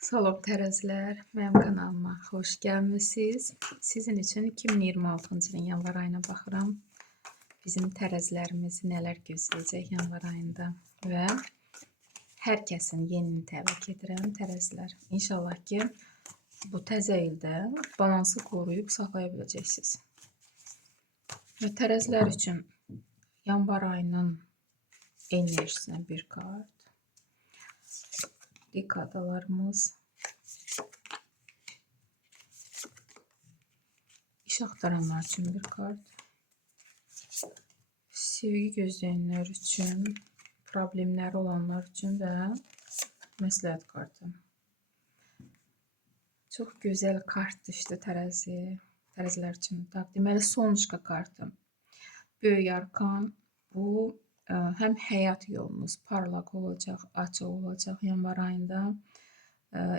Salam tərəzilər, mənim kanalıma xoş gəlmisiniz. Sizin üçün 2026-cı ilin yanvar ayına baxıram. Bizim tərəzilərimizi nələr gözləyəcək yanvar ayında və hər kəsin yenini təbrik edirəm tərəzilər. İnşallah ki, bu təzə ildə balansı qoruyub saxlaya biləcəksiniz. Və tərəzilər üçün yanvar ayının enerjisinə bir kart. Dekadalarımız, iş axtaranlar üçün bir kart, sevgi gözləyənlər üçün, problemləri olanlar üçün və məsləhət kartı. Çox gözəl kart düşdü tərəzilər üçün. Deməli, Sonuşka kartı. Böyük arkan bu həm həyat yolunuz parlaq olacaq, açıq olacaq yanvar ayında.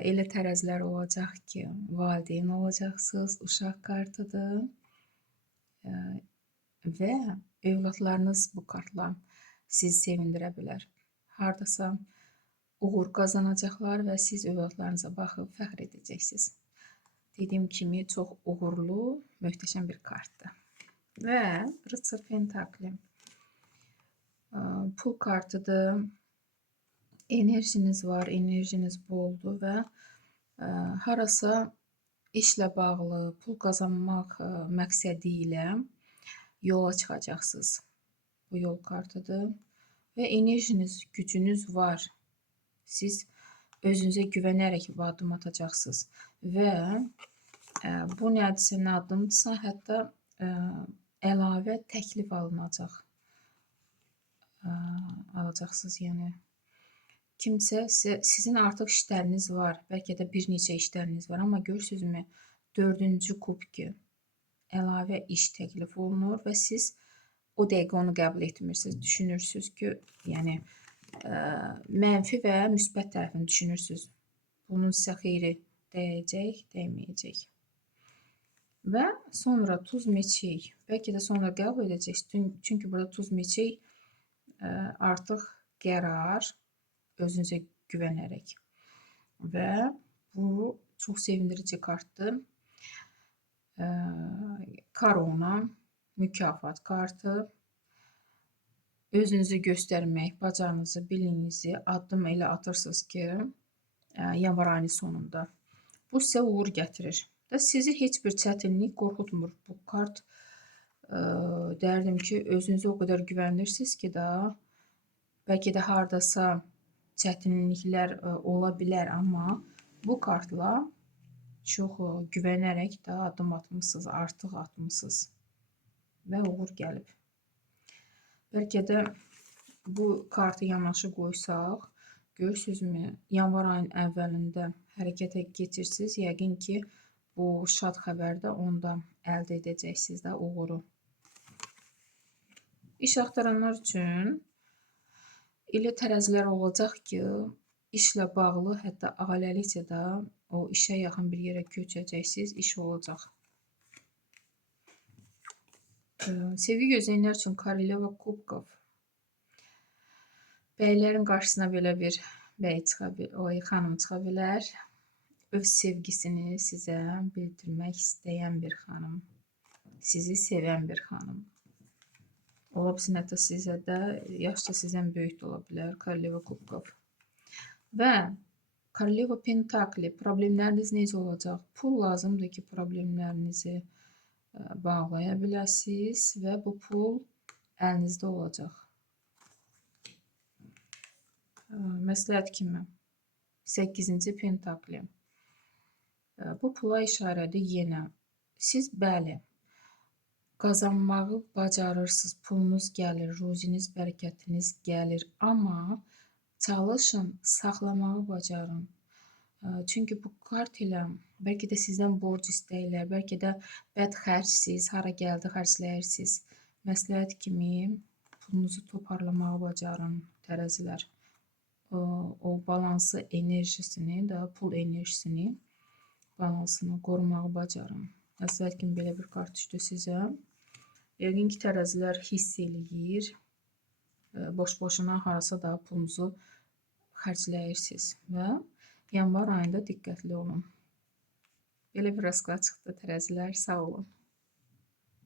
Elə tərəzilər olacaq ki, valideyn olacaqsınız, uşaq kartıdır və övladlarınız bu kartla sizi sevindirə bilər. Hardasa uğur qazanacaqlar və siz övladlarınıza baxıb fəxr edəcəksiniz. Dediyim kimi, çox uğurlu, möhtəşəm bir kartdır. Və Rıçır Pentakli. Pul kartıdır. Enerjiniz var, enerjiniz boldur və harasa işlə bağlı pul qazanmaq məqsədi ilə yola çıxacaqsınız. Bu yol kartıdır və enerjiniz, gücünüz var. Siz özünüzə güvənərək bu addım atacaqsınız və bu nədirsə, nə addımdırsa, hətta əlavə təklif alacaqsınız, yəni. Kimsə sizin artıq işləriniz var, bəlkə də bir neçə işləriniz var, amma görürsünüzmü, 4-cü kubki əlavə iş təklif olunur və siz o dəqiqə onu qəbul etmirsiniz. Düşünürsünüz ki, yəni mənfi və müsbət tərəfini düşünürsünüz. Bunun sizə xeyri dəyəcək, dəyməyəcək. Və sonra tuz meçik. Bəlkə də sonra qəbul edəcəksiniz. Çünki burada tuz meçik artıq qərar, özünüzə güvənərək. Və bu çox sevindirici kartdır. Korona, mükafat kartı. Özünüzü göstərmək, bacarınızı, biliyinizi addım elə atırsınız ki, yanvar ayının sonunda. Bu sizə uğur gətirir. Sizi heç bir çətinlik qorxutmur. Bu kart derdim ki, özünüzə o qədər güvənirsiniz ki, bəlkə də hardasa çətinliklər ola bilər, amma bu kartla çox güvənərək də addım atmışsınız, artıq atmışsınız və uğur gəlib. Bəlkə də bu kartı yanaşı qoysaq, görürsünüzmü, yanvar ayının əvvəlində hərəkətə keçirsiniz. Yəqin ki, bu şad xəbərdə onda əldə edəcəksiniz də uğuru. İş axtaranlar üçün elə tərəzilər olacaq ki, işlə bağlı, hətta ailəlikcə də o işə yaxın bir yerə köçəcəksiniz, iş olacaq. Sevgi gözləyənlər üçün Koroleva Kubkov. Bəylərin qarşısına belə bir xanım çıxa bilər. Öz sevgisini sizə bildirmək istəyən bir xanım. Sizi sevən bir xanım. Ola bilsin, hətta sizə də yaşca sizdən böyük də ola bilər. Koroleva Kubkov. Və Koroleva Pentakli. Problemləriniz necə olacaq? Pul lazımdır ki, problemlərinizi bağlaya biləsiniz və bu pul əlinizdə olacaq. Məsləhət kimi 8-ci Pentakli. Bu pula işarədir yenə. Siz bəli, qazanmağı bacarırsınız, pulunuz gəlir, ruziniz, bərəkətiniz gəlir, amma çalışın, saxlamağı bacarın. Çünki bu kart ilə bəlkə də sizdən borc istəyirlər, bəlkə də bəd xərcsiz, hara gəldi xərcləyirsiniz. Məsləhət kimi pulunuzu toparlamağı bacarın tərəzilər. O balansı enerjisini, pul enerjisini, balansını qorumağı bacarın. Məsləhət kimi belə bir kart düşdü sizə. Yəqin ki, tərəzilər hiss eləyir. Boş-boşuna harasa da pulunuzu xərcləyirsiniz və Yanvar ayında diqqətli olun. Belə bir rasklad çıxdı tərəzilər. Sağ olun.